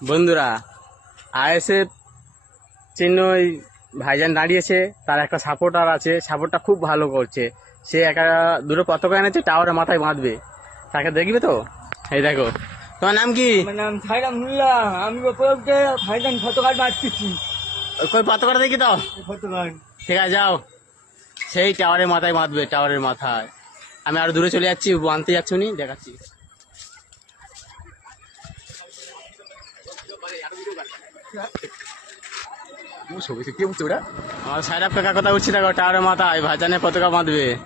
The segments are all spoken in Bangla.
বন্ধুরা, আইএসএফ চিহ্ন ভাইজান দাঁড়িয়েছে, তার একটা সাপোর্টার আছে, সাপোর্টটা খুব ভালো করছে। সে একা দুটো পতাকা এনেছে, টাওয়ারের মাথায় বাঁধবে। তাকে দেখবে তো? এই দেখো, তোমার নাম কি? আমার নাম সাইরাম মোল্লা। আমি উপরে ভাইজান পতাকা বাঁধতেছি। কই পতাকাটা দেখি দাও। পতাকা ঠিক আছে, যাও। সেই টাওয়ারের মাথায় বাঁধবে, টাওয়ারের মাথায়। আমি আরো দূরে চলে যাচ্ছি, বাঁধতে যাচ্ছি, নি দেখাচ্ছি। আমার সাইরাপ কাকা কথা উঠছি, দেখো টাওয়ারের মাথায় ভাইজানের পতাকা বাঁধবে।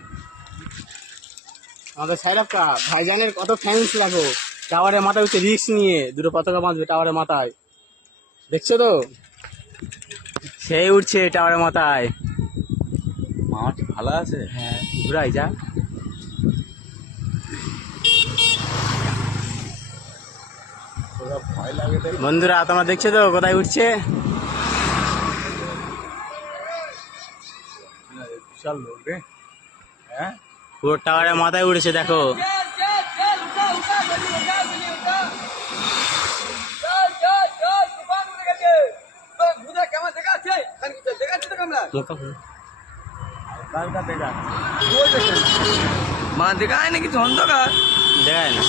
আমাদের সাইরাপ কা ভাইজানের কত ফ্যান্স, দেখো টাওয়ারের মাথায় উঠছে, রিস্ক নিয়ে দুটো পতাকা বাঁধবে টাওয়ারের মাথায়। দেখছো তো, সেই উঠছে টাওয়ারের মাথায়। মাঠ ভালো আছে। হ্যাঁ, ঘুরাই যা। ভয় লাগে তাই। বন্ধুরা, তোমরা দেখছো তো কোথায় উঠছে? বিশাল লোক রে। হ্যাঁ, পুরো টাওয়ারের মাথায় উঠেছে, দেখো। কালটা দেখা মা দেখায় না কিছু অন্ধকার, দেখায় না।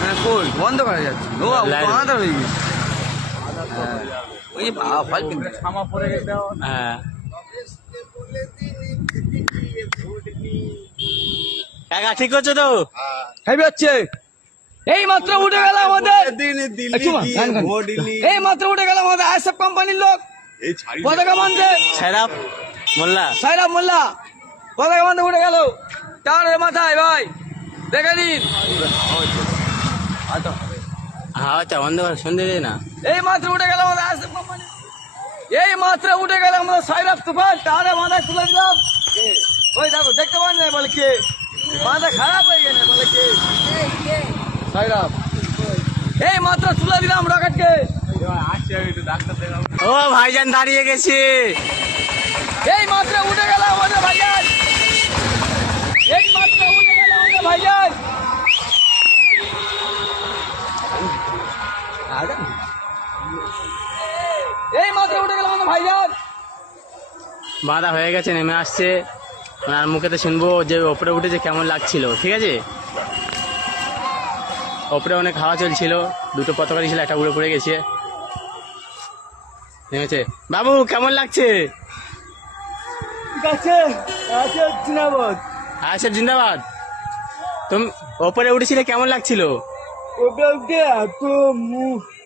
মানে কই বন্ধ করা যাচ্ছে। ও লাইট- আধার হয়ে গেছে। ওই ফল ছামা পড়ে গেছে। হ্যাঁ, কাকা ঠিক করছো তো? হেভি হচ্ছে। এই মাত্র উঠে গেল আমাদের, এই মাত্র উঠে গেল আমাদের আইএসএফ কোম্পানির লোক পতাকা বাঁধতে। সাইরাপ মোল্লা। সাইরাম মোল্লা পতাকা বাঁধতে উঠে গেল টাওয়ারের মাথায়। ভাই দেখে নিন, হ্যাঁ, আচ্ছা, অন্ধকার সন্ধে দেয় না। এই মাত্র উঠে গেল আমাদের আইএসএফ কোম্পানি। এই মাত্র উঠে গেল আমাদের সাইরাপ তুফান, টাওয়ারের মাথায় তুলে দিলাম। ওই দেখো, দেখতে পান না? বলে কে? মাথা খারাপ হয়ে গেছে, বলে কে? সাইরাপ। এই মাত্র তুলে দিলাম রকেটকে। ও ভাইজান দাঁড়িয়ে গেছে। এই মাত্র উঠে গেল আমাদের ভাইজান, এই মাত্র উঠে গেল আমাদের ভাইজান। এই মাত্র উঠে গেল আমাদের ভাইজান। বাঁধা হয়ে গেছে, নেমে আসছে। ওনার মুখেতে শুনবো যে ওপরে উঠেছে কেমন লাগছিল। ঠিক আছে, ওপরে অনেক হাওয়া চলছিল, দুটো পতাকা ছিল, একটা উড়ে পড়ে গেছে। নেমেছে। বাবু, কেমন লাগছে? ঠিক আছে, আছে জিন্দাবাদ। আচ্ছা, জিন্দাবাদ। তুমি ওপরে উঠেছিলে, কেমন লাগছিল? ওকে ওকে এত মুখ